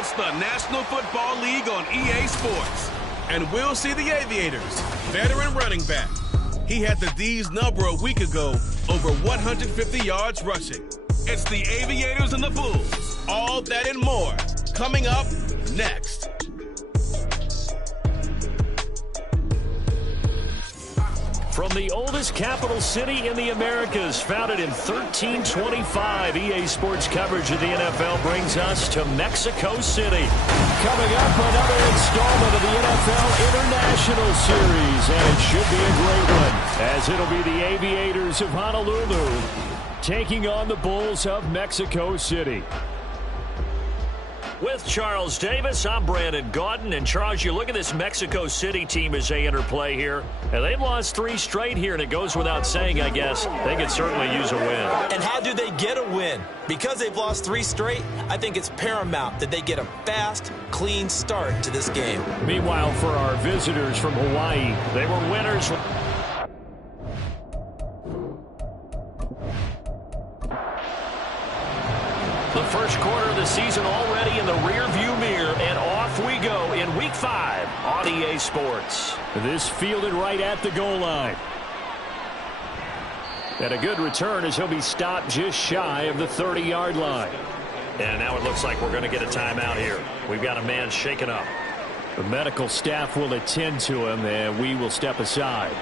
It's the National Football League on EA Sports. And we'll see the Aviators, veteran running back. He had the D's number a week ago, over 150 yards rushing. It's the Aviators and the Bulls. All that and more coming up next. From the oldest capital city in the Americas, founded in 1325, EA Sports coverage of the NFL brings us to Mexico City. Coming up, another installment of the NFL International Series, and it should be a great one, as it'll be the Aviators of Honolulu taking on the Bulls of Mexico City. With Charles Davis, I'm Brandon Gaudin. And Charles, you look at this Mexico City team as they enter play here, and they've lost 3 straight here, and it goes without saying, I guess, they could certainly use a win. And how do they get a win? Because they've lost 3 straight, I think it's paramount that they get a fast, clean start to this game. Meanwhile, for our visitors from Hawaii, they were winners. The first quarter of the season already in the rear-view mirror, and off we go in Week 5 on EA Sports. This fielded right at the goal line. And a good return as he'll be stopped just shy of the 30-yard line. And now it looks like we're going to get a timeout here. We've got a man shaken up. The medical staff will attend to him, and we will step aside.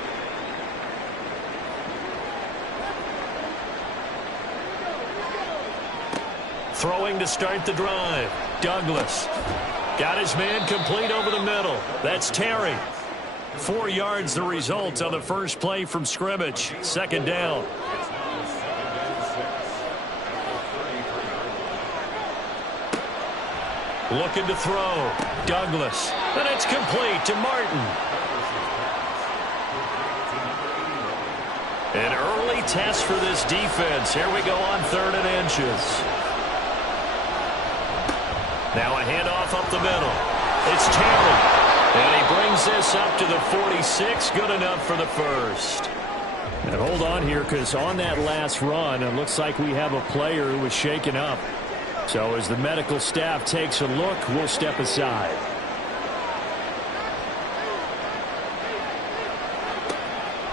Throwing to start the drive. Douglas. Got his man complete over the middle. That's Terry. 4 yards the result on the first play from scrimmage. Second down. Looking to throw. Douglas. And it's complete to Martin. An early test for this defense. Here we go on 3rd and inches. Now a handoff up the middle. It's Terry. And he brings this up to the 46. Good enough for the first. And hold on here, because on that last run, it looks like we have a player who was shaken up. So as the medical staff takes a look, we'll step aside.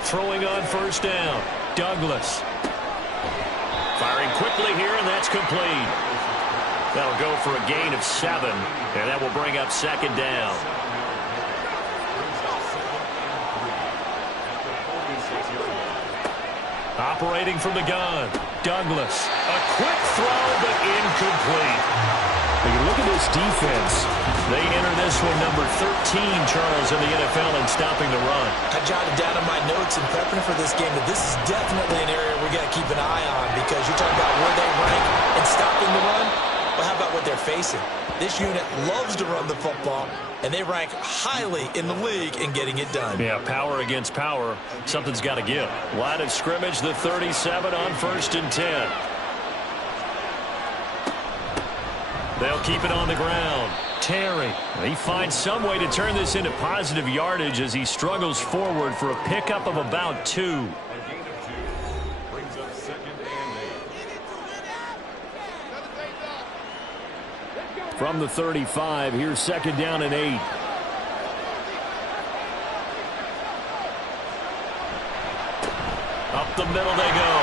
Throwing on first down. Douglas. Firing quickly here, and that's complete. That'll go for a gain of 7, and that will bring up second down. Operating from the gun, Douglas. A quick throw, but incomplete. When you look at this defense, they enter this one number 13, Charles, in the NFL in stopping the run. I jotted down in my notes in prepping for this game that this is definitely an area we're going to keep an eye on, because you're talking about where they rank in stopping the run. Well, how about what they're facing? This unit loves to run the football, and they rank highly in the league in getting it done. Yeah, power against power. Something's got to give. Line of scrimmage, the 37 on 1st and 10. They'll keep it on the ground. Terry. He finds some way to turn this into positive yardage as he struggles forward for a pickup of about 2. From the 35, here's 2nd down and 8. Up the middle they go.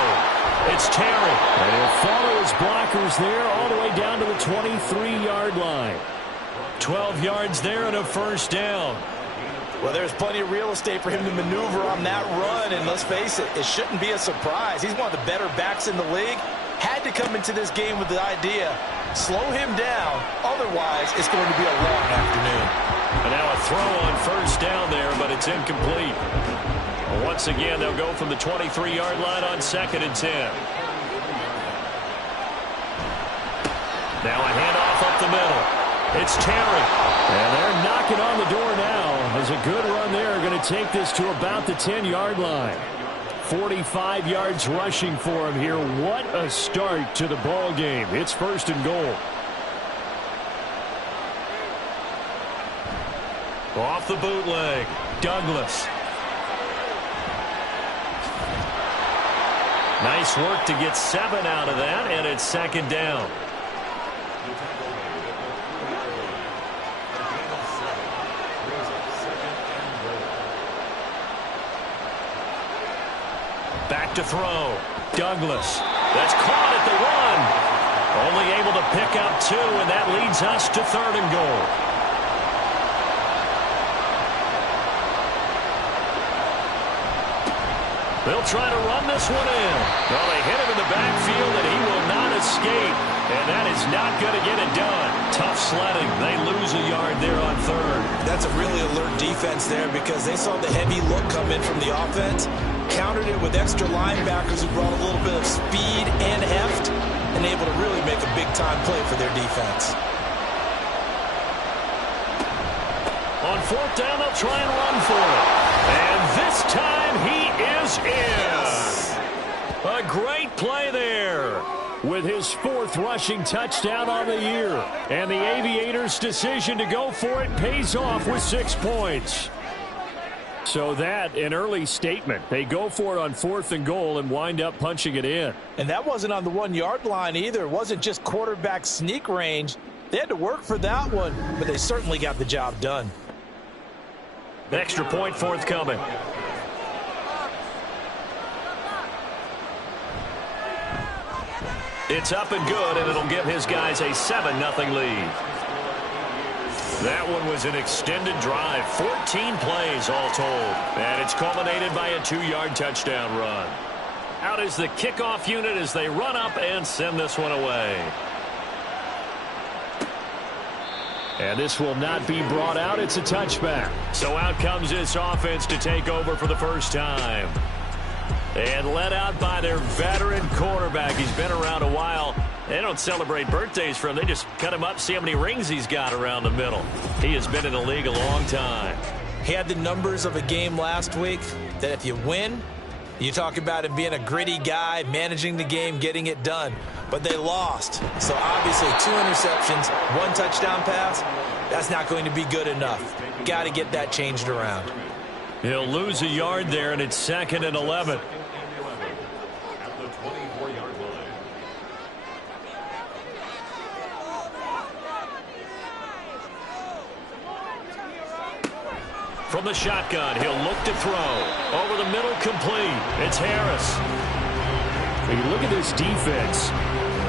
It's Terry. And he'll follow his blockers there all the way down to the 23-yard line. 12 yards there and a first down. Well, there's plenty of real estate for him to maneuver on that run, and let's face it, it shouldn't be a surprise. He's one of the better backs in the league. Had to come into this game with the idea, slow him down, otherwise it's going to be a long afternoon. And now a throw on first down there, but it's incomplete. Once again, they'll go from the 23-yard line on 2nd and 10. Now a handoff up the middle. It's Terry. And they're knocking on the door now. There's a good run there. Going to take this to about the 10-yard line. 45 yards rushing for him here. What a start to the ball game. It's 1st and goal. Off the bootleg. Douglas. Nice work to get 7 out of that, and it's 2nd down. Back to throw. Douglas. That's caught at the 1. Only able to pick up 2, and that leads us to 3rd and goal. They'll try to run this one in. Well, they hit him in the backfield, and he will not escape. And that is not going to get it done. Tough sledding. They lose a yard there on 3rd. That's a really alert defense there because they saw the heavy look come in from the offense, countered it with extra linebackers who brought a little bit of speed and heft, and able to really make a big-time play for their defense. On 4th down, they'll try and run for it. And this time he is in. Yes. A great play there with his 4th rushing touchdown on the year. And the Aviators' decision to go for it pays off with 6 points. So that, an early statement. They go for it on 4th and goal and wind up punching it in. And that wasn't on the 1-yard line either. It wasn't just quarterback sneak range. They had to work for that one, but they certainly got the job done. Extra point forthcoming. It's up and good, and it'll give his guys a 7-0 lead. That one was an extended drive, 14 plays all told, and it's culminated by a 2-yard touchdown run. Out is the kickoff unit as they run up and send this one away. And this will not be brought out. It's a touchback. So out comes this offense to take over for the first time. And led out by their veteran quarterback. He's been around a while. They don't celebrate birthdays for him. They just cut him up, see how many rings he's got around the middle. He has been in the league a long time. He had the numbers of a game last week that if you win, you talk about him being a gritty guy, managing the game, getting it done. But they lost. So obviously 2 interceptions, 1 touchdown pass, that's not going to be good enough. Got to get that changed around. He'll lose a yard there, and it's 2nd and 11. From the shotgun, he'll look to throw. Over the middle, complete. It's Harris. When you look at this defense,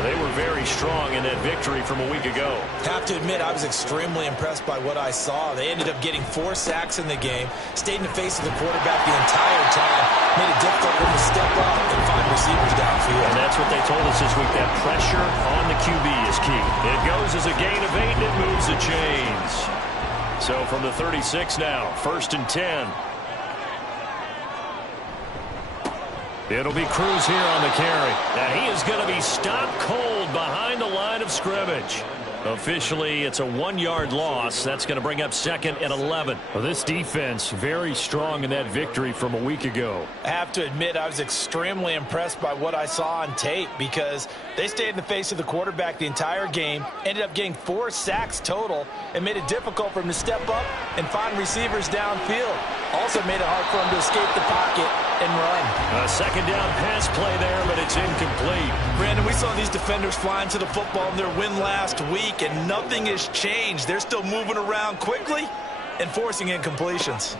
they were very strong in that victory from a week ago. Have to admit, I was extremely impressed by what I saw. They ended up getting 4 sacks in the game, stayed in the face of the quarterback the entire time, made it difficult for him to step up and find receivers downfield. And that's what they told us this week, that pressure on the QB is key. It goes as a gain of 8, and it moves the chains. So from the 36 now, 1st and 10. It'll be Cruz here on the carry. And he is going to be stopped cold behind the line of scrimmage. Officially, it's a 1-yard loss. That's going to bring up 2nd and 11. Well, this defense very strong in that victory from a week ago. I have to admit, I was extremely impressed by what I saw on tape because they stayed in the face of the quarterback the entire game, ended up getting 4 sacks total, and made it difficult for him to step up and find receivers downfield. Also made it hard for him to escape the pocket and run. A 2nd down pass play there, but it's incomplete. Brandon, we saw these defenders flying to the football in their win last week, and nothing has changed. They're still moving around quickly and forcing incompletions.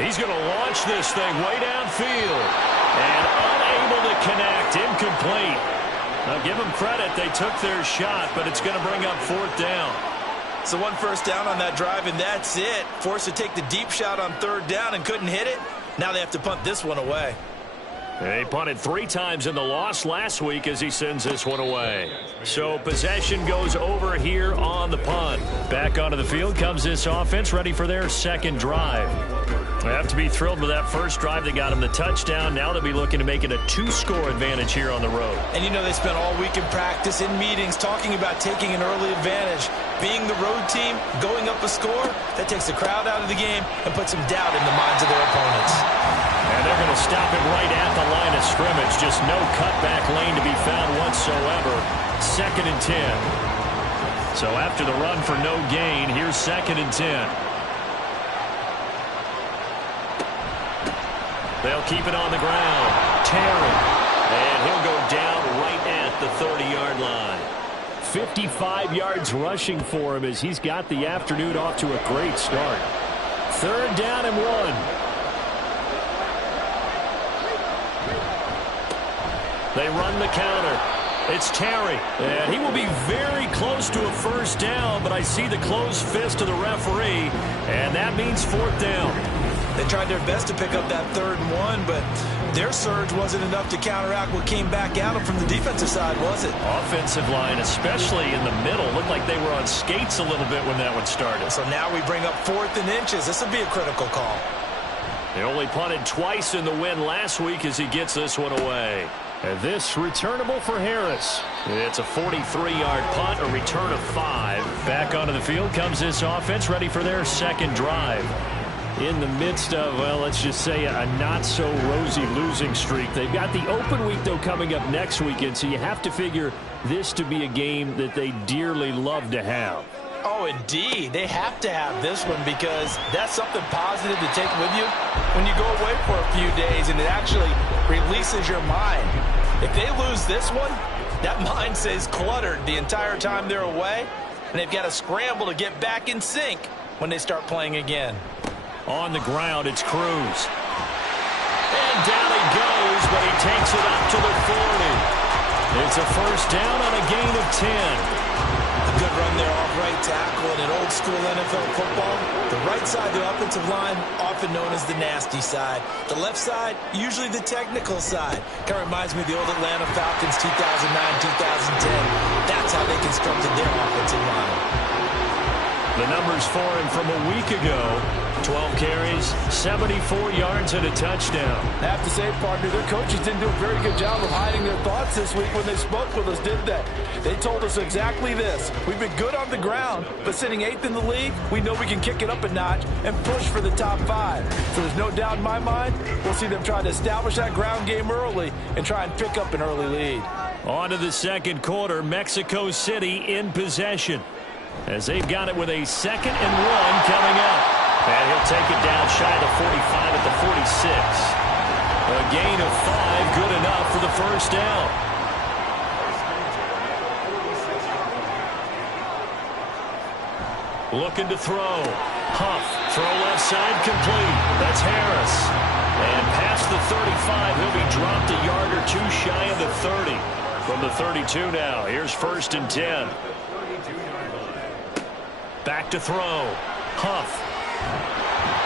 He's going to launch this thing way downfield. And unable to connect. Incomplete. Now, give them credit. They took their shot, but it's going to bring up 4th down. So 1 first down on that drive, and that's it. Forced to take the deep shot on 3rd down and couldn't hit it. Now they have to punt this one away. They punted 3 times in the loss last week as he sends this one away. So possession goes over here on the punt. Back onto the field comes this offense, ready for their 2nd drive. They have to be thrilled with that first drive. They got him the touchdown. Now they'll be looking to make it a 2-score advantage here on the road. And you know they spent all week in practice, in meetings, talking about taking an early advantage. Being the road team, going up a score, that takes the crowd out of the game and puts some doubt in the minds of their opponents. And they're going to stop it right at the line of scrimmage. Just no cutback lane to be found whatsoever. 2nd and 10. So after the run for no gain, here's 2nd and 10. They'll keep it on the ground. Terry. And he'll go down right at the 30-yard line. 55 yards rushing for him as he's got the afternoon off to a great start. 3rd down and 1. They run the counter. It's Terry, and he will be very close to a first down, but I see the closed fist of the referee, and that means fourth down. They tried their best to pick up that 3rd and 1, but their surge wasn't enough to counteract what came back at them from the defensive side, was it? Offensive line, especially in the middle, looked like they were on skates a little bit when that one started. So now we bring up 4th and inches. This will be a critical call. They only punted twice in the win last week as he gets this one away. And this returnable for Harris. It's a 43-yard punt, a return of 5. Back onto the field comes this offense, ready for their second drive. In the midst of, well, let's just say a not-so-rosy losing streak. They've got the open week, though, coming up next weekend, so you have to figure this to be a game that they dearly love to have. Oh, indeed. They have to have this one because that's something positive to take with you when you go away for a few days, and it actually releases your mind. If they lose this one, that mind stays cluttered the entire time they're away, and they've got to scramble to get back in sync when they start playing again. On the ground, it's Cruz. And down he goes, but he takes it up to the 40. It's a first down on a gain of 10. A good run there off right tackle in an old-school NFL football. The right side of the offensive line, often known as the nasty side. The left side, usually the technical side. Kind of reminds me of the old Atlanta Falcons 2009-2010. That's how they constructed their offensive line. The numbers for him from a week ago, 12 carries, 74 yards, and a touchdown. I have to say, partner, their coaches didn't do a very good job of hiding their thoughts this week when they spoke with us, did they? They told us exactly this. We've been good on the ground, but sitting 8th in the league, we know we can kick it up a notch and push for the top 5. So there's no doubt in my mind, we'll see them try to establish that ground game early and try and pick up an early lead. On to the second quarter, Mexico City in possession, as they've got it with a 2nd and 1 coming up. And he'll take it down shy of the 45 at the 46. A gain of 5, good enough for the first down. Looking to throw. Huff, throw left side, complete. That's Harris. And past the 35, he'll be dropped a yard or 2 shy of the 30. From the 32 now, here's 1st and 10. Back to throw. Huff.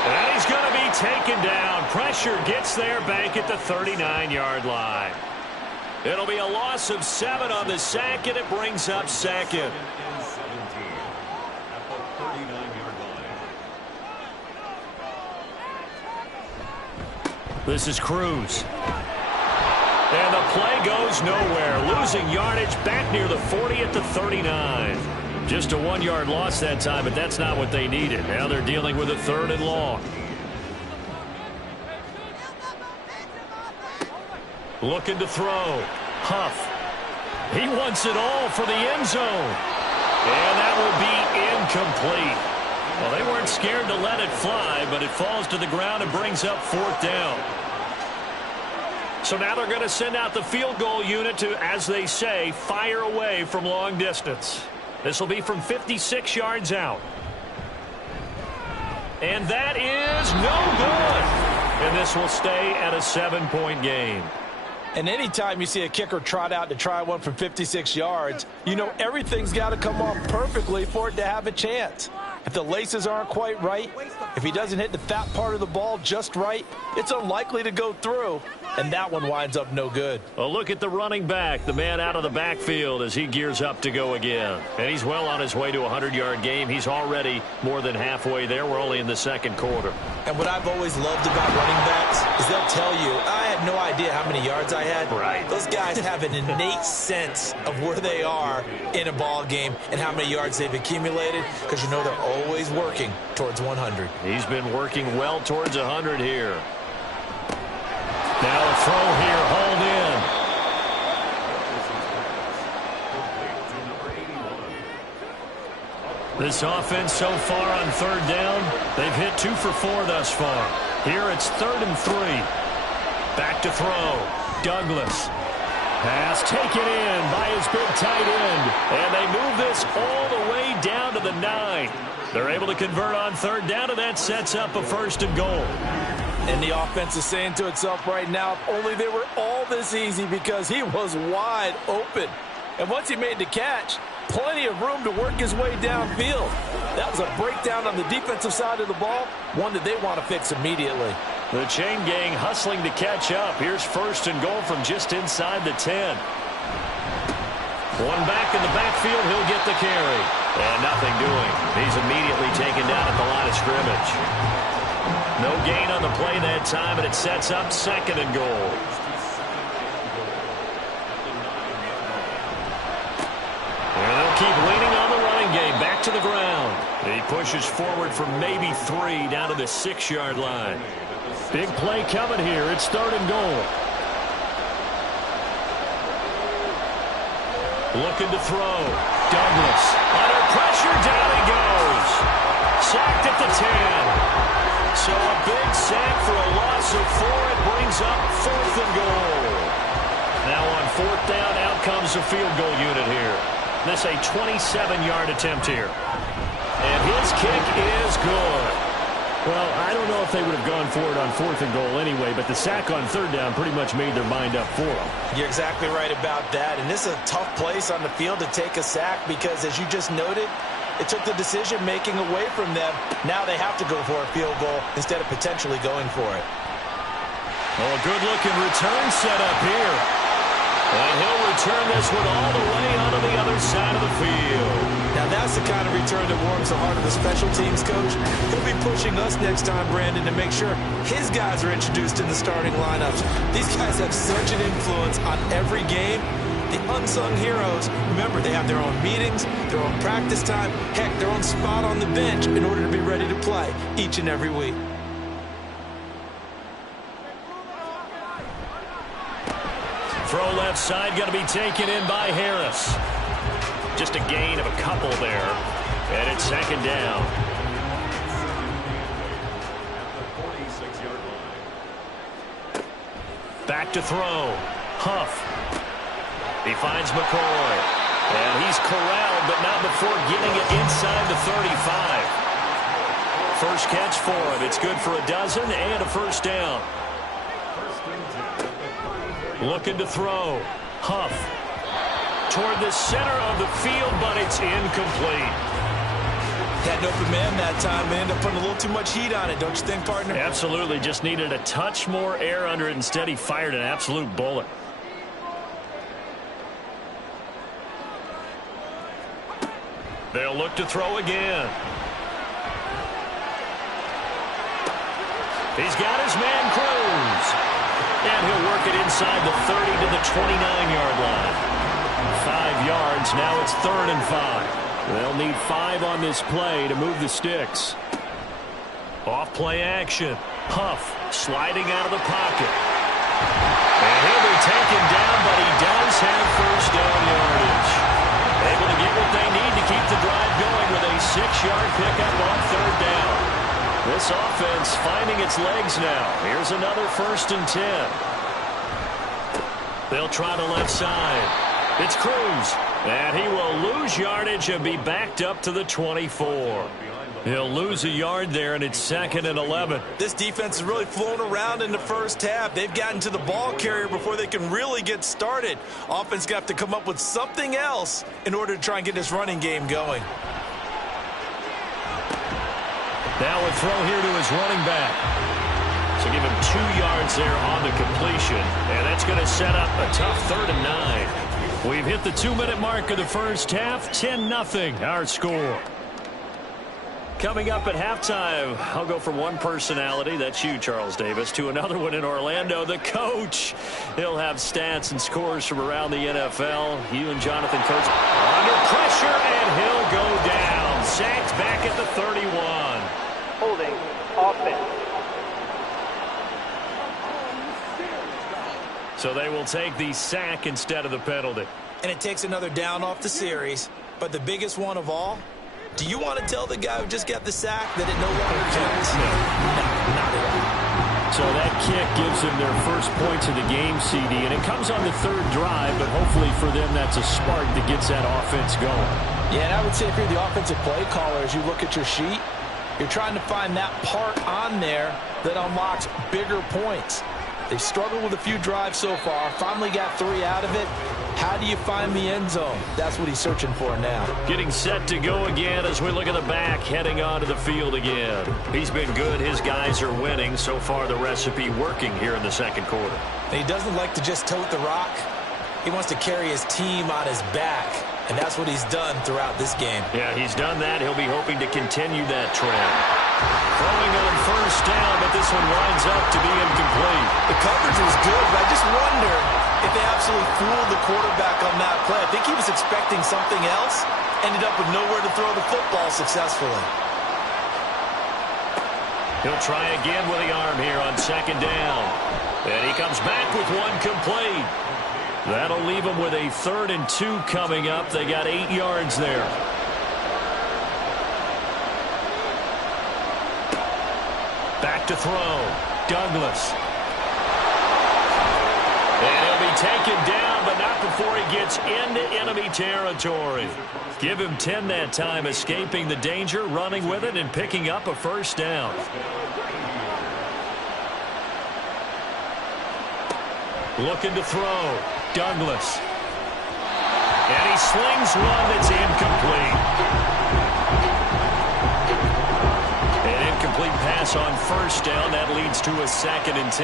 And he's going to be taken down. Pressure gets there, bank at the 39-yard line. It'll be a loss of 7 on the sack, and it brings up 2nd. This is Cruz. And the play goes nowhere. Losing yardage back near the 40 at the 39. Just a 1-yard loss that time, but that's not what they needed. Now they're dealing with a 3rd and long. Looking to throw. Huff. He wants it all for the end zone. And that will be incomplete. Well, they weren't scared to let it fly, but it falls to the ground and brings up 4th down. So now they're going to send out the field goal unit to, as they say, fire away from long distance. This will be from 56 yards out. And that is no good. And this will stay at a 7-point game. And anytime you see a kicker trot out to try one from 56 yards, you know everything's got to come off perfectly for it to have a chance. If the laces aren't quite right, if he doesn't hit the fat part of the ball just right, it's unlikely to go through. And that one winds up no good. A look at the running back, the man out of the backfield as he gears up to go again. And he's well on his way to a 100-yard game. He's already more than halfway there. We're only in the second quarter. And what I've always loved about running backs is they'll tell you, I had no idea how many yards I had. Right. Those guys have an innate sense of where they are in a ball game and how many yards they've accumulated, because you know they're always working towards 100. He's been working well towards 100 here. Now a throw here, hauled in. This offense so far on 3rd down, they've hit 2 for 4 thus far. Here it's 3rd and 3. Back to throw. Douglas. Pass taken in by his big tight end. And they move this all the way down to the 9. They're able to convert on 3rd down, and that sets up a 1st and goal. And the offense is saying to itself right now, if only they were all this easy, because he was wide open. And once he made the catch, plenty of room to work his way downfield. That was a breakdown on the defensive side of the ball, one that they want to fix immediately. The chain gang hustling to catch up. Here's 1st and goal from just inside the 10. One back in the backfield, he'll get the carry. And nothing doing. He's immediately taken down at the line of scrimmage. No gain on the play that time, and it sets up 2nd and goal. And they'll keep leaning on the running game. Back to the ground. He pushes forward for maybe 3 down to the 6-yard line. Big play coming here. It's 3rd and goal. Looking to throw. Douglas. Under pressure, down he goes. Sacked at the 10. So a big sack for a loss of 4. It brings up 4th and goal. Now on 4th down, out comes the field goal unit here. This a 27-yard attempt here. And his kick is good. Well, I don't know if they would have gone for it on 4th and goal anyway, but the sack on 3rd down pretty much made their mind up for them. You're exactly right about that. And this is a tough place on the field to take a sack because, as you just noted, it took the decision-making away from them. Now they have to go for a field goal instead of potentially going for it. Oh, a good-looking return set up here. And he'll return this one all the way onto the other side of the field. Now that's the kind of return that warms the heart of the special teams coach. He'll be pushing us next time, Brandon, to make sure his guys are introduced in the starting lineups. These guys have such an influence on every game. The unsung heroes, remember, they have their own meetings, their own practice time, heck, their own spot on the bench in order to be ready to play each and every week. Throw left side, going to be taken in by Harris. Just a gain of a couple there. And it's 2nd down. Back to throw. Huff. He finds McCoy. And he's corralled, but not before getting it inside the 35. First catch for him. It's good for a dozen and a 1st down. Looking to throw. Huff. Toward the center of the field, but it's incomplete. Had an open man that time. They ended up putting a little too much heat on it, don't you think, partner? Absolutely. Just needed a touch more air under it. Instead, he fired an absolute bullet. They'll look to throw again. He's got his man Cruz. And he'll work it inside the 30 to the 29-yard line. 5 yards. Now it's 3rd and 5. They'll need 5 on this play to move the sticks. Off play action. Huff sliding out of the pocket. And he'll be taken down, but he does have 1st down yardage. Able to get what they need to keep the drive going with a 6-yard pickup on 3rd down. This offense finding its legs now. Here's another 1st and 10. They'll try the left side. It's Cruz. And he will lose yardage and be backed up to the 24. He'll lose a yard there, and it's 2nd and 11. This defense is really flown around in the first half. They've gotten to the ball carrier before they can really get started. Offense got to come up with something else in order to try and get this running game going. Now a throw here to his running back. So give him 2 yards there on the completion. And that's going to set up a tough 3rd and 9. We've hit the 2-minute mark of the first half. 10-0 our score. Coming up at halftime, I'll go from one personality, that's you, Charles Davis, to another one in Orlando, the coach. He'll have stats and scores from around the NFL. You and Jonathan Coates under pressure, and he'll go down. Sacked back at the 31. Holding offense. So they will take the sack instead of the penalty. And it takes another down off the series. But the biggest one of all, do you want to tell the guy who just got the sack that it no longer counts? No, not at all. So that kick gives them their first points of the game, CD, and it comes on the 3rd drive, but hopefully for them that's a spark that gets that offense going. Yeah, and I would say if you're the offensive play caller, as you look at your sheet, You're trying to find that part on there that unlocks bigger points. They've struggled with a few drives so far, finally got 3 out of it. How do you find the end zone? That's what he's searching for now. Getting set to go again as we look at the back, heading onto the field again. He's been good. His guys are winning. So far, the recipe working here in the second quarter. And he doesn't like to just tote the rock. He wants to carry his team on his back, and that's what he's done throughout this game. Yeah, he's done that. He'll be hoping to continue that trend. Throwing on first down, but this one winds up to be incomplete. The coverage was good, but I just wonder if they absolutely fooled the quarterback on that play. I think he was expecting something else, ended up with nowhere to throw the football successfully. He'll try again with the arm here on second down. And he comes back with one complete. That'll leave him with a 3rd and 2 coming up. They got 8 yards there. Back to throw. Douglas. And he'll be taken down, but not before he gets into enemy territory. Give him 10 that time, escaping the danger, running with it, and picking up a first down. Looking to throw. Douglas. And he slings one that's incomplete. An incomplete pass on first down. That leads to a 2nd and 10.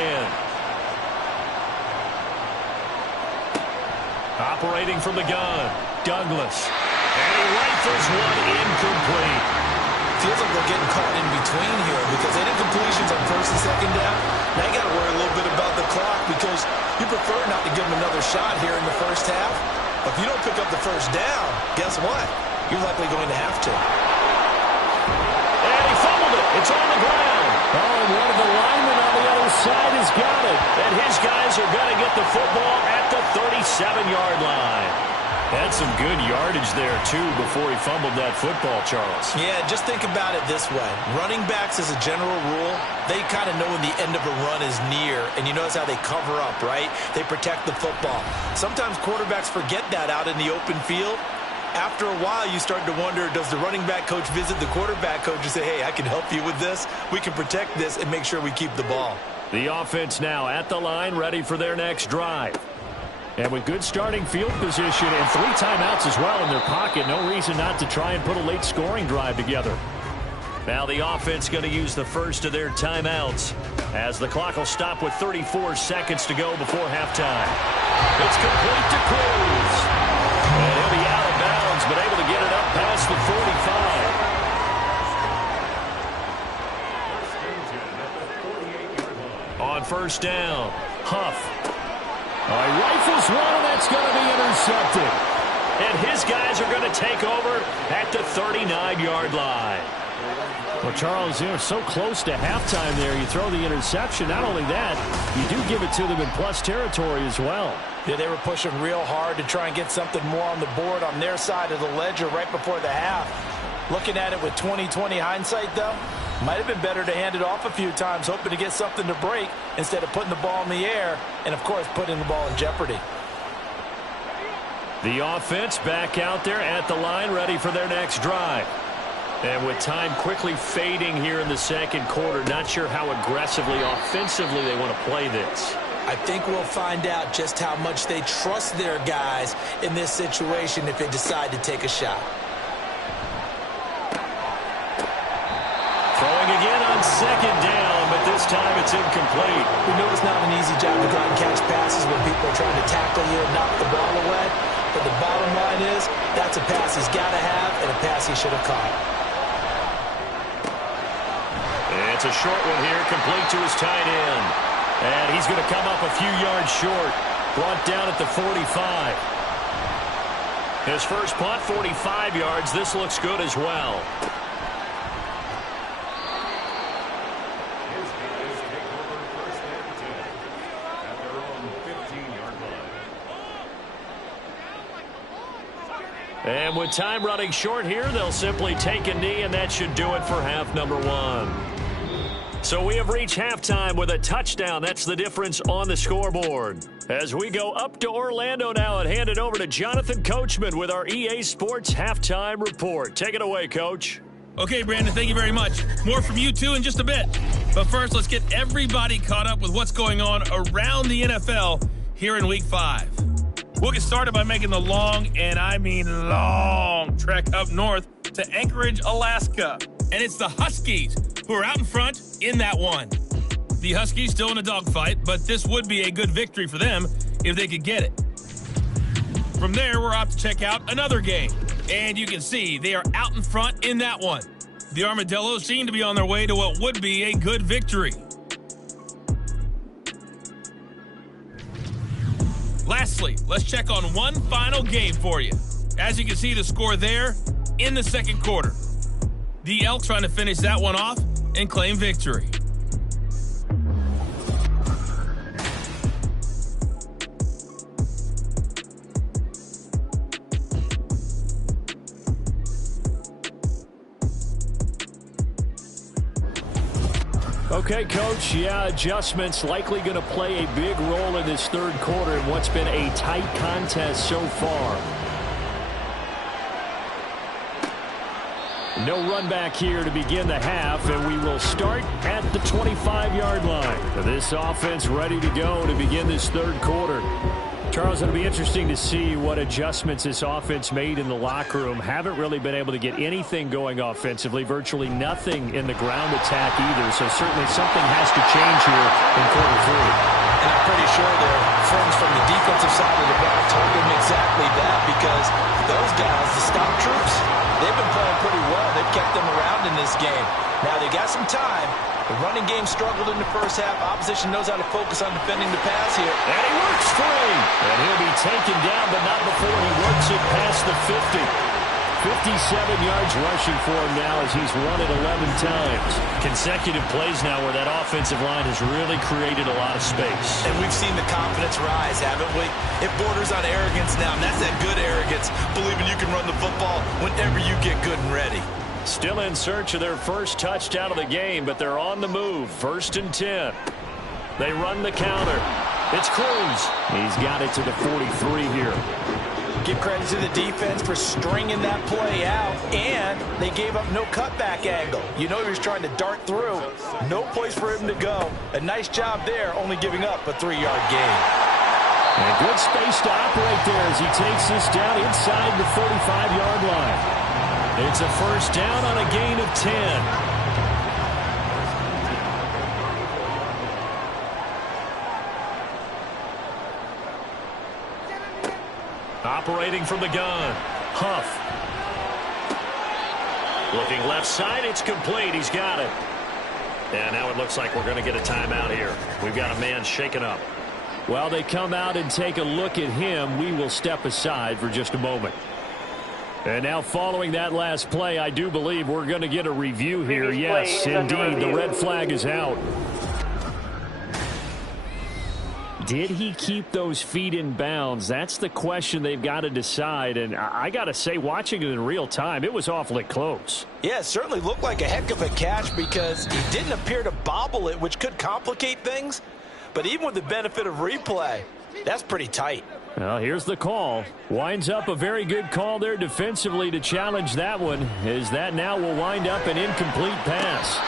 Operating from the gun. Douglas. And he rifles one incomplete. Feels like they're getting caught in between here because they did completions on 1st and 2nd down. Now you got to worry a little bit about the clock because you prefer not to give them another shot here in the first half. But if you don't pick up the first down, guess what? You're likely going to have to. And he fumbled it. It's on the ground. Oh, one of the linemen on the other side has got it. And his guys are going to get the football at the 37-yard line. Had some good yardage there, too, before he fumbled that football, Charles. Yeah, just think about it this way. Running backs, as a general rule, they kind of know when the end of a run is near, and you notice how they cover up, right? They protect the football. Sometimes quarterbacks forget that out in the open field. After a while, you start to wonder, does the running back coach visit the quarterback coach and say, hey, I can help you with this. We can protect this and make sure we keep the ball. The offense now at the line, ready for their next drive. And with good starting field position and 3 timeouts as well in their pocket, no reason not to try and put a late scoring drive together. Now the offense going to use the first of their timeouts as the clock will stop with 34 seconds to go before halftime. It's complete to Cruz. And he'll be out of bounds, but able to get it up past the 45. On first down, Huff. He rifles one, and that's going to be intercepted. And his guys are going to take over at the 39-yard line. Well, Charles, you're so close to halftime there. You throw the interception. Not only that, you do give it to them in plus territory as well. Yeah, they were pushing real hard to try and get something more on the board on their side of the ledger right before the half. Looking at it with 20/20 hindsight, though, might have been better to hand it off a few times, hoping to get something to break instead of putting the ball in the air and, of course, putting the ball in jeopardy. The offense back out there at the line, ready for their next drive. And with time quickly fading here in the second quarter, not sure how aggressively, offensively they want to play this. I think we'll find out just how much they trust their guys in this situation if they decide to take a shot. Throwing again on second down, but this time it's incomplete. We know it's not an easy job to go out and catch passes when people are trying to tackle you and knock the ball away. But the bottom line is, that's a pass he's got to have and a pass he should have caught. It's a short one here, complete to his tight end. And he's going to come up a few yards short. Brought down at the 45. His first punt, 45 yards. This looks good as well. And with time running short here, they'll simply take a knee, and that should do it for half number 1. So we have reached halftime with a touchdown. That's the difference on the scoreboard. As we go up to Orlando now and hand it over to Jonathan Coachman with our EA Sports Halftime Report. Take it away, Coach. Okay, Brandon, thank you very much. More from you, too, in just a bit. But first, let's get everybody caught up with what's going on around the NFL here in Week 5. We'll get started by making the long, and I mean long, trek up north to Anchorage, Alaska. And it's the Huskies who are out in front in that one. The Huskies still in a dogfight, but this would be a good victory for them if they could get it. From there, we're off to check out another game. And you can see they are out in front in that one. The Armadillos seem to be on their way to what would be a good victory. Lastly, let's check on one final game for you. As you can see the score there in the second quarter. The Elks trying to finish that one off and claim victory. Okay, Coach, adjustments likely going to play a big role in this third quarter in what's been a tight contest so far. No run back here to begin the half, and we will start at the 25-yard line. This offense ready to go to begin this third quarter. Charles, it'll be interesting to see what adjustments this offense made in the locker room. Haven't really been able to get anything going offensively, virtually nothing in the ground attack either, so certainly something has to change here in quarter 3. And I'm pretty sure their friends from the defensive side of the ball told them exactly that, because those guys, the stop troops, they've been playing pretty well. They've kept them around in this game. Now they got some time. The running game struggled in the first half. Opposition knows how to focus on defending the pass here. And he works free. And he'll be taken down, but not before he works it past the 50. 57 yards rushing for him now as he's run it 11 times. Consecutive plays now where that offensive line has really created a lot of space. And we've seen the confidence rise, haven't we? It borders on arrogance now, and that's that good arrogance, believing you can run the football whenever you get good and ready. Still in search of their first touchdown of the game, but they're on the move. 1st and 10. They run the counter. It's Cruz. He's got it to the 43 here. Give credit to the defense for stringing that play out, and they gave up no cutback angle. You know he was trying to dart through. No place for him to go. A nice job there, only giving up a 3-yard gain. And good space to operate there as he takes this down inside the 45-yard line. It's a first down on a gain of 10. Operating from the gun. Huff. Looking left side. It's complete. He's got it. And now it looks like we're going to get a timeout here. We've got a man shaken up. While they come out and take a look at him, we will step aside for just a moment. And now following that last play, I do believe we're going to get a review here. Yes, indeed, the red flag is out. Did he keep those feet in bounds? That's the question they've got to decide. And I got to say, watching it in real time, it was awfully close. Yeah, it certainly looked like a heck of a catch because he didn't appear to bobble it, which could complicate things. But even with the benefit of replay, that's pretty tight. Well, here's the call. Winds up a very good call there defensively to challenge that one, as that now will wind up an incomplete pass.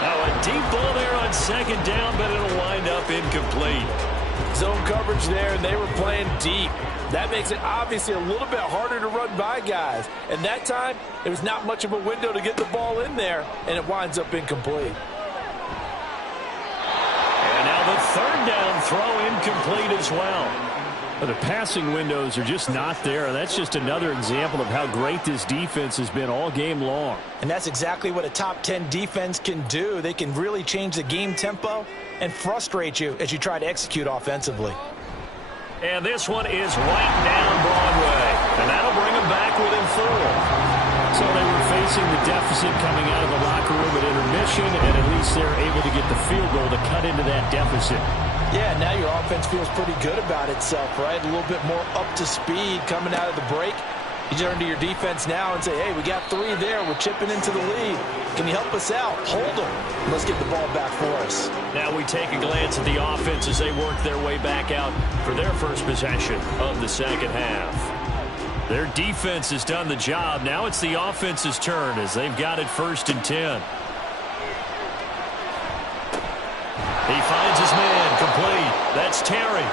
Now a deep ball there on 2nd down, but it'll wind up incomplete. Zone coverage there, and they were playing deep. That makes it obviously a little bit harder to run by guys. And that time, there was not much of a window to get the ball in there, and it winds up incomplete. And now the 3rd down throw incomplete as well. The passing windows are just not there. That's just another example of how great this defense has been all game long. And that's exactly what a top 10 defense can do. They can really change the game tempo and frustrate you as you try to execute offensively. And this one is right down Broadway. And that'll bring them back within 4. So they were facing the deficit coming out of the locker room at intermission, and at least they're able to get the field goal to cut into that deficit. Yeah, now your offense feels pretty good about itself, right? A little bit more up to speed coming out of the break. You turn to your defense now and say, hey, we got 3 there. We're chipping into the lead. Can you help us out? Hold them. Let's get the ball back for us. Now we take a glance at the offense as they work their way back out for their first possession of the second half. Their defense has done the job. Now it's the offense's turn as they've got it 1st and 10. He finds his man complete. That's Terry.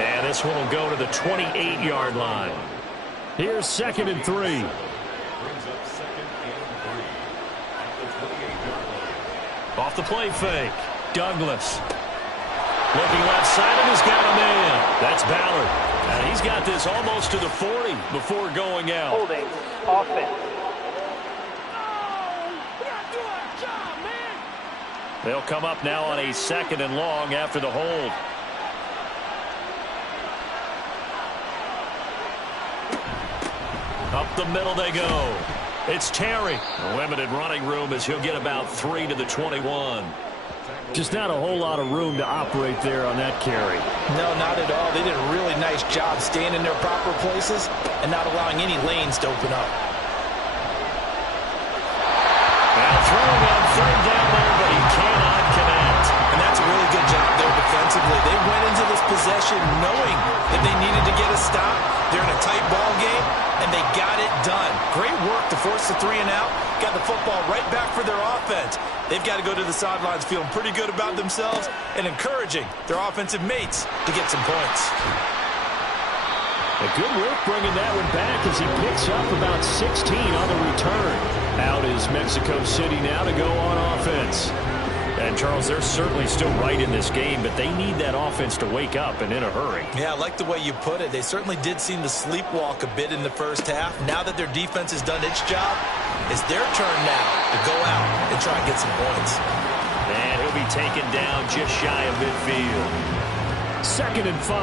And this one will go to the 28-yard line. Here's 2nd and 3. Off the play fake. Douglas. Looking left side and he's got a man. That's Ballard. And he's got this almost to the 40 before going out. Holding offense. They'll come up now on a 2nd and long after the hold. Up the middle they go. It's Terry. Limited running room as he'll get about 3 to the 21. Just not a whole lot of room to operate there on that carry. No, not at all. They did a really nice job staying in their proper places and not allowing any lanes to open up. Now throwing on 3rd down there, but he cannot connect. And that's a really good job there defensively. They went into this possession knowing that they needed to get a stop. They're in a tight ball game, and they got it done. Great work to force the 3 and out. Got the football right back for their offense. They've got to go to the sidelines feeling pretty good about themselves and encouraging their offensive mates to get some points. A good work bringing that one back as he picks up about 16 on the return. Out is Mexico City now to go on offense. And, Charles, they're certainly still right in this game, but they need that offense to wake up and in a hurry. Yeah, I like the way you put it. They certainly did seem to sleepwalk a bit in the first half. Now that their defense has done its job, it's their turn now to go out and try and get some points. And he'll be taken down just shy of midfield. 2nd and 5.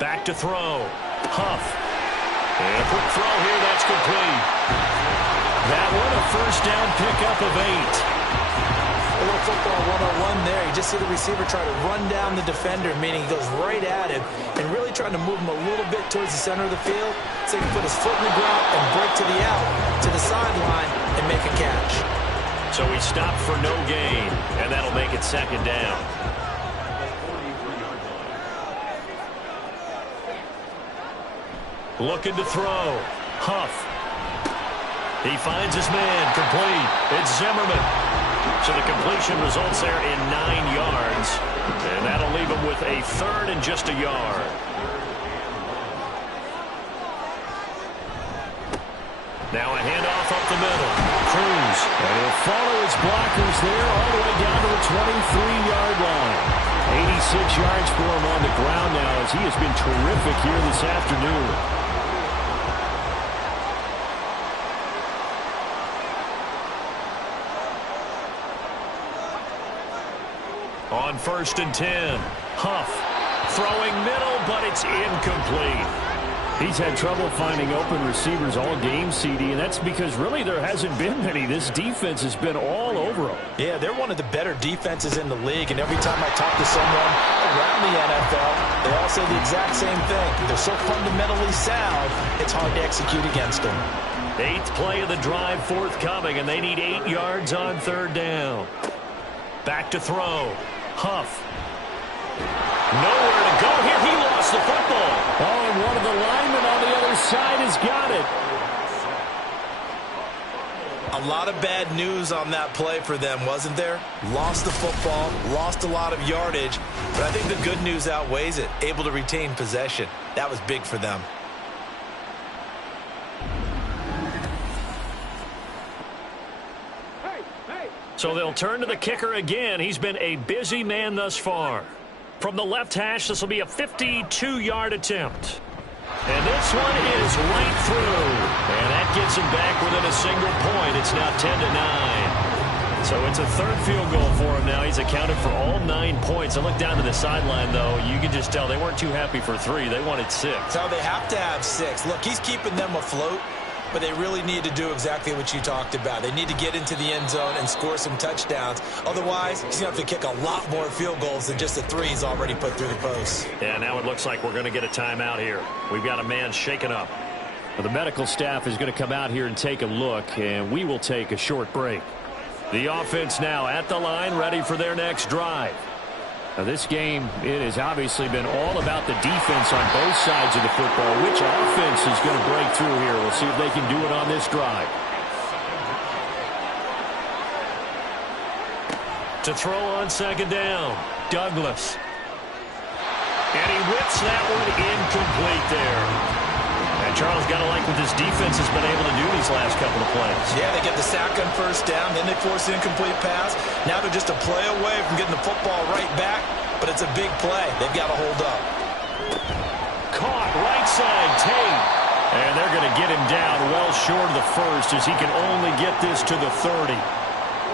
Back to throw. Huff. And a quick throw here, that's complete. That one a 1st down pickup of 8. A little football 101 there. You just see the receiver try to run down the defender, meaning he goes right at him and really trying to move him a little bit towards the center of the field so he can put his foot in the ground and break to the out, to the sideline, and make a catch. So he stopped for no gain, and that'll make it 2nd down. Looking to throw. Huff. He finds his man. Complete. It's Zimmerman. So the completion results there in 9 yards. And that'll leave him with a 3rd and just a yard. Now a handoff up the middle. Cruz. And he'll follow his blockers there all the way down to the 23-yard line. 86 yards for him on the ground now as he has been terrific here this afternoon. On 1st and 10, Huff throwing middle, but it's incomplete. He's had trouble finding open receivers all game, CD, and that's because really there hasn't been many. This defense has been all over them. Yeah, they're one of the better defenses in the league, and every time I talk to someone around the NFL, they all say the exact same thing. They're so fundamentally sound, it's hard to execute against them. 8th play of the drive forthcoming, and they need 8 yards on 3rd down. Back to throw. Huff. Nowhere to go here. He lost the football. Oh, and one of the linemen on the other side has got it. A lot of bad news on that play for them, wasn't there? Lost the football, lost a lot of yardage, but I think the good news outweighs it. Able to retain possession. That was big for them. So they'll turn to the kicker again. He's been a busy man thus far. From the left hash, this will be a 52-yard attempt. And this one is right through. And that gets him back within a single point. It's now 10-9. So it's a 3rd field goal for him now. He's accounted for all 9 points. I look down to the sideline, though. You can just tell they weren't too happy for 3. They wanted 6. So they have to have 6. Look, he's keeping them afloat. But they really need to do exactly what you talked about. They need to get into the end zone and score some touchdowns. Otherwise, he's going to have to kick a lot more field goals than just the 3 he's already put through the post. Yeah, now it looks like we're going to get a timeout here. We've got a man shaken up. Well, the medical staff is going to come out here and take a look, and we will take a short break. The offense now at the line, ready for their next drive. Now this game, it has obviously been all about the defense on both sides of the football. Which offense is going to break through here? We'll see if they can do it on this drive. To throw on second down, Douglas. And he whips that one incomplete there. And Charles, got to like what this defense has been able to do these last couple of plays. Yeah, they get the sack on first down, then they force an incomplete pass. Now they're just a play away from getting the football right back, but it's a big play. They've got to hold up. Caught right side, Tate. And they're going to get him down well short of the first as he can only get this to the 30.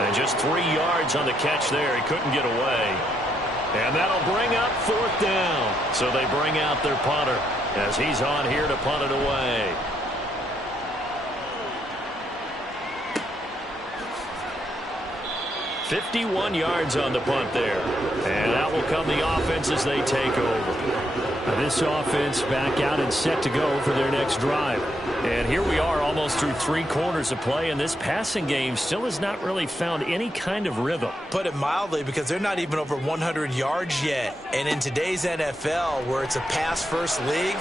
And just 3 yards on the catch there. He couldn't get away. And that'll bring up fourth down. So they bring out their punter as he's on here to punt it away. "51 yards on the punt there. And that will come the offense as they take over. Now this offense back out and set to go for their next drive. And here we are almost through 3 quarters of play, and this passing game still has not really found any kind of rhythm. Put it mildly, because they're not even over 100 yards yet. And in today's NFL, where it's a pass-first league,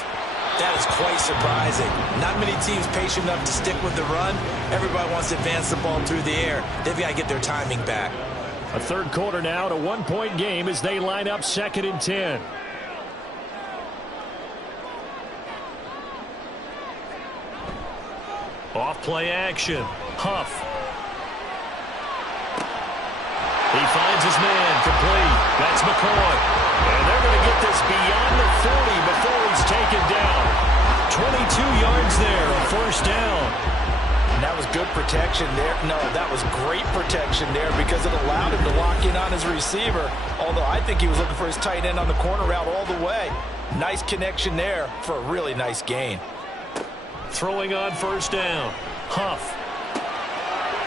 that is quite surprising. Not many teams patient enough to stick with the run. Everybody wants to advance the ball through the air. They've got to get their timing back. A third quarter now, a 1-point game as they line up 2nd and 10. Off play action. Huff. He finds his man. Complete. That's McCoy. And they're going to get this beyond the 40 before he's taken down. 22 yards there. A first down. And that was good protection there. No, that was great protection there because it allowed him to lock in on his receiver. Although I think he was looking for his tight end on the corner route all the way. Nice connection there for a really nice gain. Throwing on first down. Huff.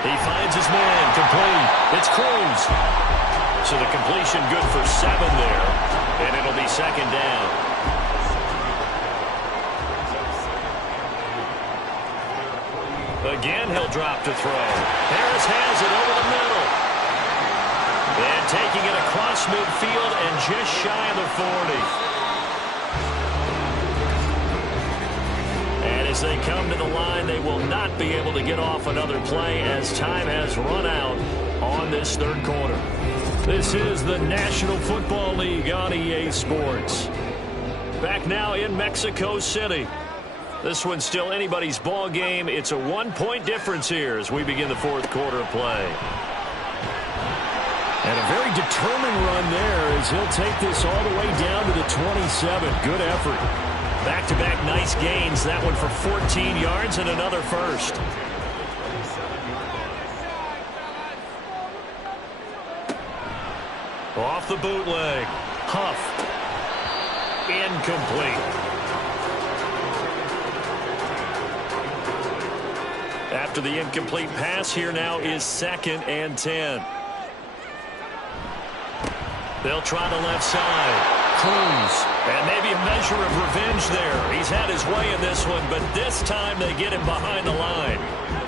He finds his man. Complete. It's Cruz. So the completion good for 7 there. And it'll be 2nd down. Again, he'll drop to throw. Harris has it over the middle. And taking it across midfield and just shy of the 40. As they come to the line, they will not be able to get off another play as time has run out on this third quarter. This is the National Football League on EA Sports. Back now in Mexico City. This one's still anybody's ball game. It's a 1-point difference here as we begin the fourth quarter of play. And a very determined run there as he'll take this all the way down to the 27. Good effort. Back-to-back nice gains. That one for 14 yards and another first. Off the bootleg. Huff. Incomplete. After the incomplete pass, here now is 2nd and 10. They'll try the left side. Cruz. And maybe a measure of revenge there. He's had his way in this one, but this time they get him behind the line.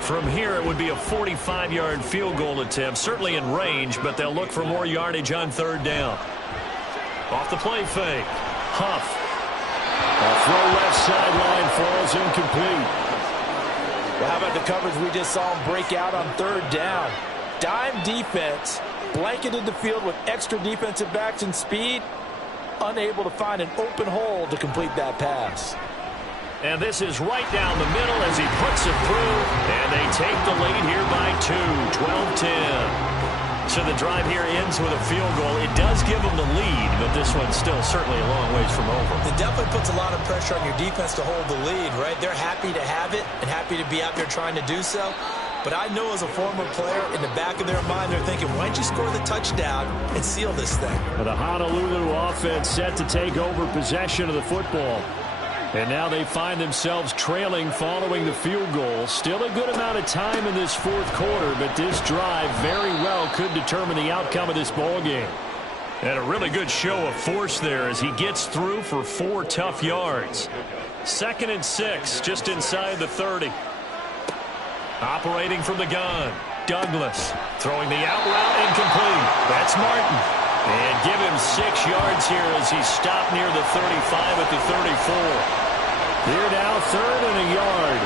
From here, it would be a 45-yard field goal attempt, certainly in range, but they'll look for more yardage on 3rd down. Off the play fake. Huff. A throw left sideline falls incomplete. Well, how about the coverage we just saw him break out on 3rd down? Dime defense, blanketed the field with extra defensive backs and speed, unable to find an open hole to complete that pass. And this is right down the middle as he puts it through, and they take the lead here by 2, 12-10. So the drive here ends with a field goal. It does give them the lead, but this one's still certainly a long ways from over. It definitely puts a lot of pressure on your defense to hold the lead, right? They're happy to have it and happy to be out there trying to do so. But I know as a former player, in the back of their mind, they're thinking, why don't you score the touchdown and seal this thing? The Honolulu offense set to take over possession of the football. And now they find themselves trailing following the field goal. Still a good amount of time in this fourth quarter, but this drive very well could determine the outcome of this ball game. And a really good show of force there as he gets through for 4 tough yards. 2nd and 6, just inside the 30. Operating from the gun, Douglas throwing the out route incomplete. That's Martin. And give him 6 yards here as he stopped near the 35 at the 34. Here now, 3rd and a yard.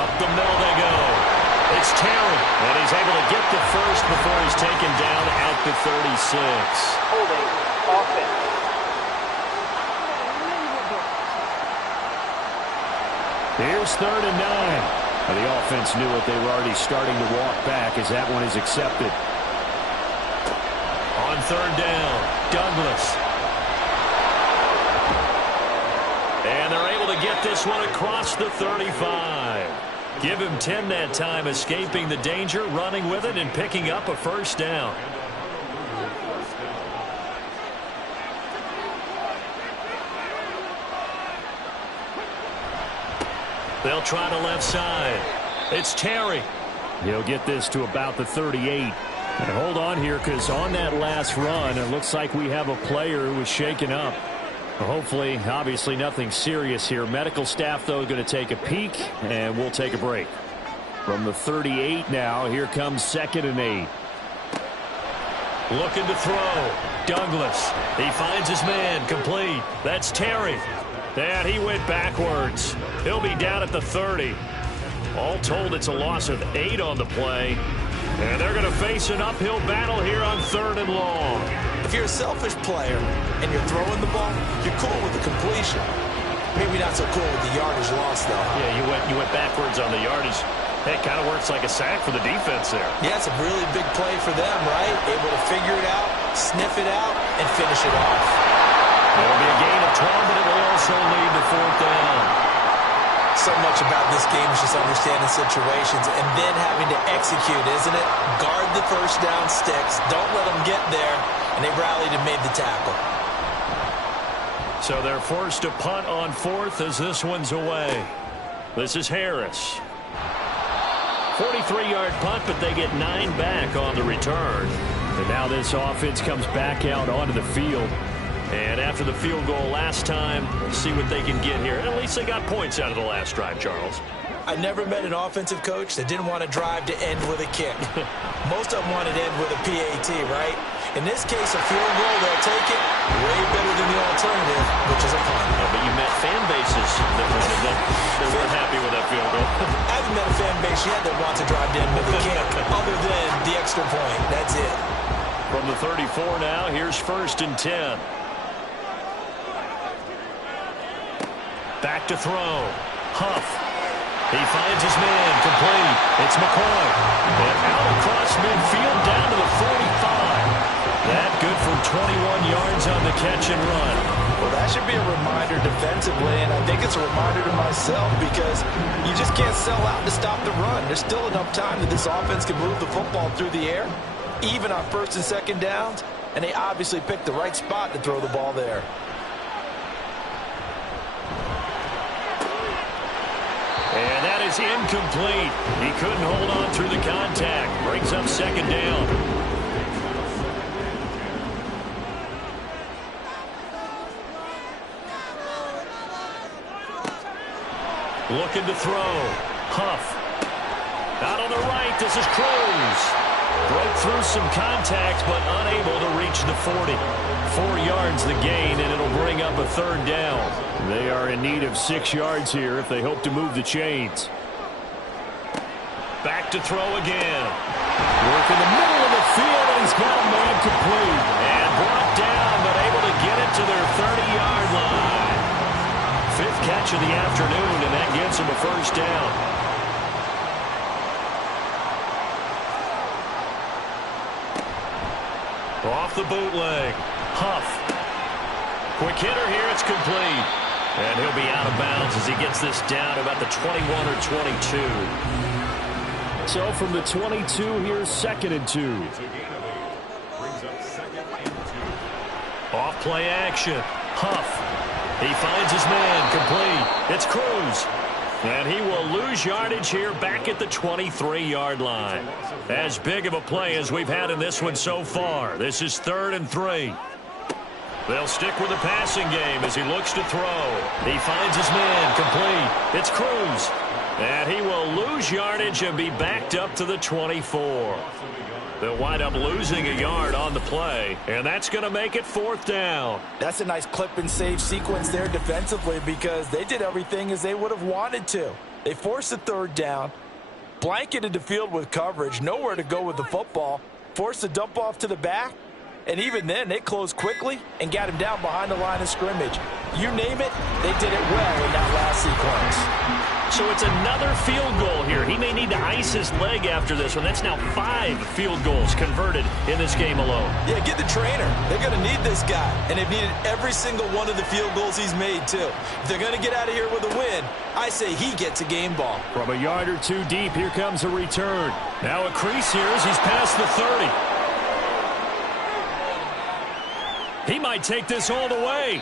Up the middle they go. It's Terry, and he's able to get the first before he's taken down at the 36. Holding, offense. Here's 3rd and 9. The offense knew it. They were already starting to walk back as that one is accepted. On 3rd down, Douglas. And they're able to get this one across the 35. Give him 10 that time, escaping the danger, running with it, and picking up a first down. They'll try the left side. It's Terry. He'll get this to about the 38. And hold on here, because on that last run, it looks like we have a player who was shaken up. Hopefully, obviously nothing serious here. Medical staff, though, going to take a peek, and we'll take a break. From the 38 now, here comes 2nd and 8. Looking to throw. Douglas. He finds his man. Complete. That's Terry. And he went backwards. He'll be down at the 30. All told, it's a loss of 8 on the play. And they're going to face an uphill battle here on 3rd and long. If you're a selfish player and you're throwing the ball, you're cool with the completion. Maybe not so cool with the yardage loss, though. Huh? Yeah, you went backwards on the yardage. Hey, it kind of works like a sack for the defense there. Yeah, it's a really big play for them, right? Able to figure it out, sniff it out, and finish it off. It'll be a gain of 12, but it will also lead to 4th down. So much about this game is just understanding situations and then having to execute, isn't it? Guard the first down sticks. Don't let them get there. And they rallied and made the tackle. So they're forced to punt on 4th as this one's away. This is Harris. 43-yard punt, but they get 9 back on the return. And now this offense comes back out onto the field. And after the field goal last time, we'll see what they can get here. At least they got points out of the last drive, Charles. I never met an offensive coach that didn't want to drive to end with a kick. Most of them wanted to end with a PAT, right? In this case, a field goal, they'll take it way better than the alternative, which is a punt. Yeah, but you met fan bases that wanted that. They weren't happy with that field goal. I haven't met a fan base yet that wants to drive to end with a kick, other than the extra point. That's it. From the 34 now, here's 1st and 10. Back to throw. Huff. He finds his man. Complete. It's McCoy. And out across midfield down to the 45. That good for 21 yards on the catch and run. Well, that should be a reminder defensively, and I think it's a reminder to myself because you just can't sell out to stop the run. There's still enough time that this offense can move the football through the air, even on 1st and 2nd downs, and they obviously picked the right spot to throw the ball there. And that is incomplete. He couldn't hold on through the contact. Brings up 2nd down. Looking to throw. Huff. Out on the right, this is Cruz. Broke through some contact, but unable to reach the 40. 4 yards the gain, and it'll bring up a 3rd down. They are in need of 6 yards here if they hope to move the chains. Back to throw again. Work in the middle of the field, and he's got a man complete. And brought down, but able to get it to their 30-yard line. 5th catch of the afternoon, and that gets him a first down. Off the bootleg. Huff. Quick hitter here. It's complete. And he'll be out of bounds as he gets this down about the 21 or 22. So from the 22, here's 2nd and 2. Off play action. Huff. He finds his man. Complete. It's Cruz. And he will lose yardage here back at the 23-yard line. As big of a play as we've had in this one so far. This is 3rd and 3. They'll stick with the passing game as he looks to throw. He finds his man. Complete. It's Cruz. And he will lose yardage and be backed up to the 24. They'll wind up losing a yard on the play, and that's going to make it 4th down. That's a nice clip and save sequence there defensively because they did everything as they would have wanted to. They forced the 3rd down, blanketed the field with coverage, nowhere to go with the football, forced the dump off to the back, and even then they closed quickly and got him down behind the line of scrimmage. You name it, they did it well in that last sequence. So it's another field goal here. He may need to ice his leg after this one. That's now 5 field goals converted in this game alone. Yeah, get the trainer. They're going to need this guy, and they've needed every single one of the field goals he's made, too. If they're going to get out of here with a win, I say he gets a game ball. From a yard or two deep, here comes a return. Now a crease here as he's past the 30. He might take this all the way.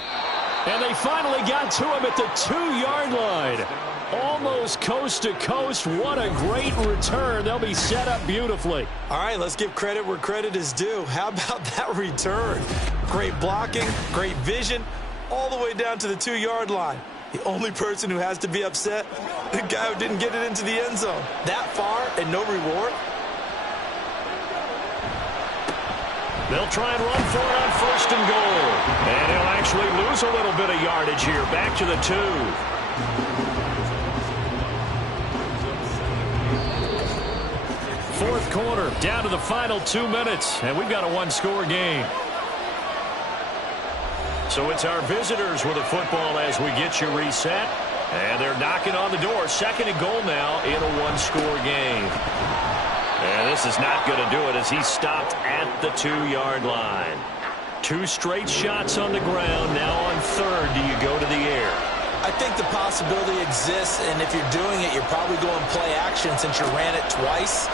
And they finally got to him at the 2-yard line. Almost coast to coast. What a great return. They'll be set up beautifully. All right, let's give credit where credit is due. How about that return? Great blocking, great vision, all the way down to the 2-yard line. The only person who has to be upset, the guy who didn't get it into the end zone. That far and no reward? They'll try and run for it on 1st and goal. And he'll actually lose a little bit of yardage here. Back to the 2. Fourth quarter, down to the final 2 minutes. And we've got a 1-score game. So it's our visitors with the football as we get you reset. And they're knocking on the door. 2nd and goal now in a 1-score game. And this is not going to do it as he's stopped at the 2-yard line. 2 straight shots on the ground. Now on 3rd, do you go to the air? I think the possibility exists, and if you're doing it, you're probably going play action since you ran it twice.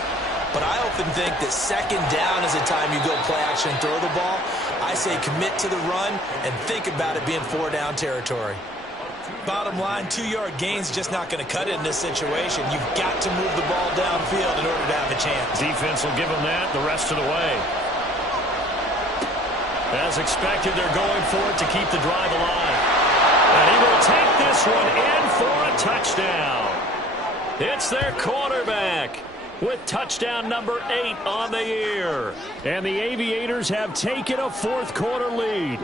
But I often think that 2nd down is the time you go play action and throw the ball. I say commit to the run and think about it being 4-down territory. Bottom line, 2-yard gain's just not going to cut it in this situation. You've got to move the ball downfield in order to have a chance. Defense will give them that the rest of the way. As expected, they're going for it to keep the drive alive. And he will take this one in for a touchdown. It's their quarterback with touchdown number 8 on the year. And the Aviators have taken a 4th quarter lead.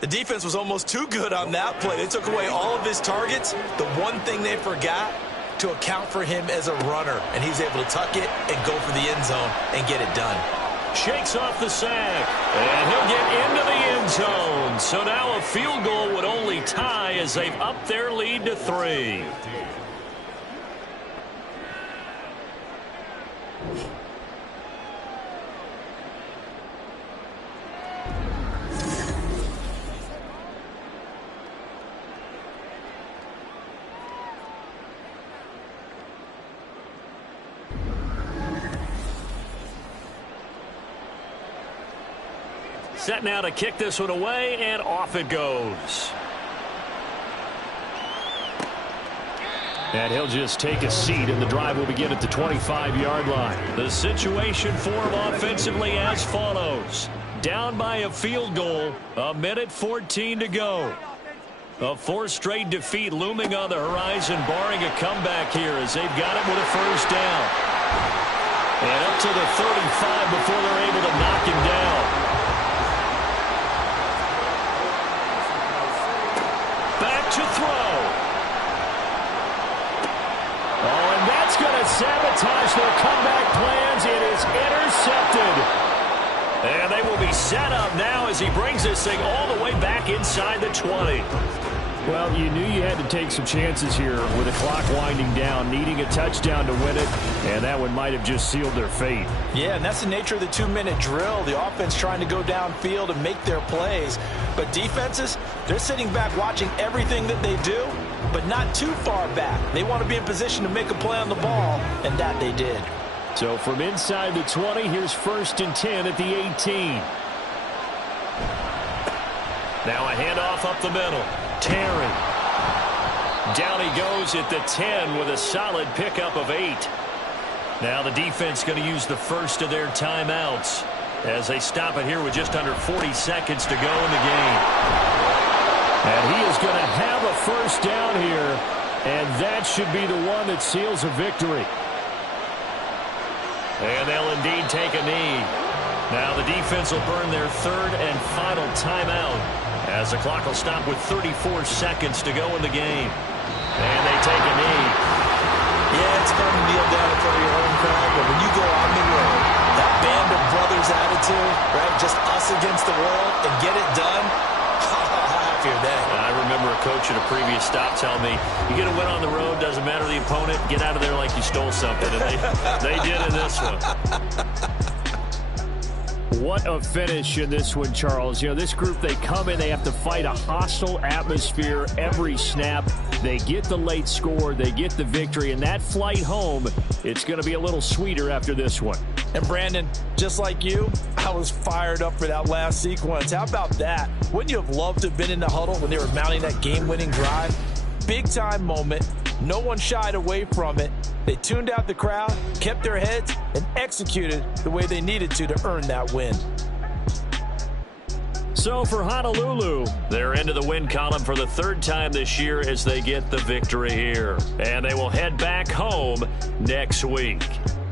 The defense was almost too good on that play. They took away all of his targets. The one thing they forgot, to account for him as a runner. And he's able to tuck it and go for the end zone and get it done. Shakes off the sack. And he'll get into the end zone. So now a field goal would only tie as they've upped their lead to 3. Set now to kick this one away, and off it goes. And he'll just take a seat, and the drive will begin at the 25-yard line. The situation for him offensively as follows. Down by a field goal, 1:14 to go. A 4th straight defeat looming on the horizon, barring a comeback here as they've got him with a 1st down. And up to the 35 before they're able to knock him down. To throw. Oh, and that's going to sabotage their comeback plans. It is intercepted. And they will be set up now as he brings this thing all the way back inside the 20. Well, you knew you had to take some chances here with the clock winding down, needing a touchdown to win it, and that one might have just sealed their fate. Yeah, and that's the nature of the 2-minute drill. The offense trying to go downfield and make their plays. But defenses, they're sitting back watching everything that they do, but not too far back. They want to be in position to make a play on the ball, and that they did. So from inside the 20, here's 1st and 10 at the 18. Now a handoff up the middle. Terry. Down he goes at the 10 with a solid pickup of 8. Now the defense going to use the first of their timeouts as they stop it here with just under 40 seconds to go in the game. And he is going to have a first down here, and that should be the one that seals a victory. And they'll indeed take a knee. Now the defense will burn their third and final timeout as the clock will stop with 34 seconds to go in the game. And they take a knee. Yeah, it's fun to kneel down in front of your home crowd, but when you go on the road, that band of brothers attitude, right, just us against the world, and get it done, happier day. I remember a coach at a previous stop telling me, you get a win on the road, doesn't matter the opponent, get out of there like you stole something. And they did in this one. What a finish in this one, Charles. You know, this group, they come in, they have to fight a hostile atmosphere every snap. They get the late score, they get the victory, and that flight home, it's going to be a little sweeter after this one. And Brandon, just like you, I was fired up for that last sequence. How about that? Wouldn't you have loved to have been in the huddle when they were mounting that game-winning drive? Big-time moment. No one shied away from it. They tuned out the crowd, kept their heads, and executed the way they needed to earn that win. So for Honolulu, they're into the win column for the third time this year as they get the victory here. And they will head back home next week.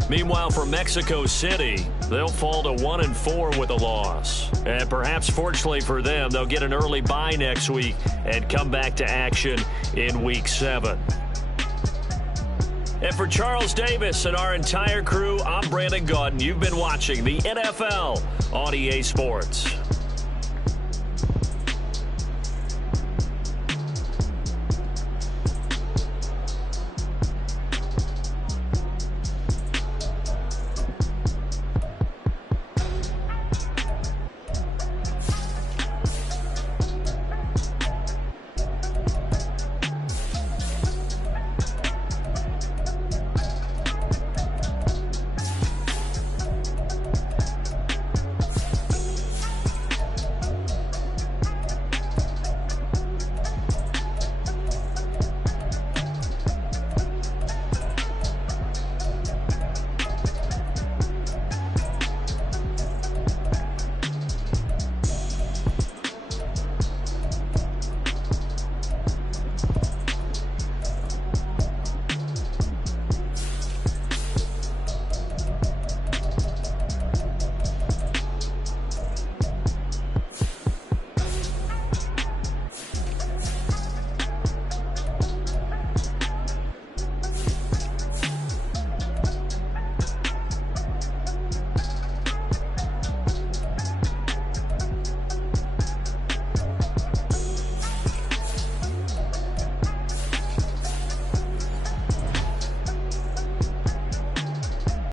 Meanwhile, for Mexico City, they'll fall to 1-4 with a loss. And perhaps fortunately for them, they'll get an early bye next week and come back to action in Week 7. And for Charles Davis and our entire crew, I'm Brandon Gaudin. You've been watching the NFL on EA Sports.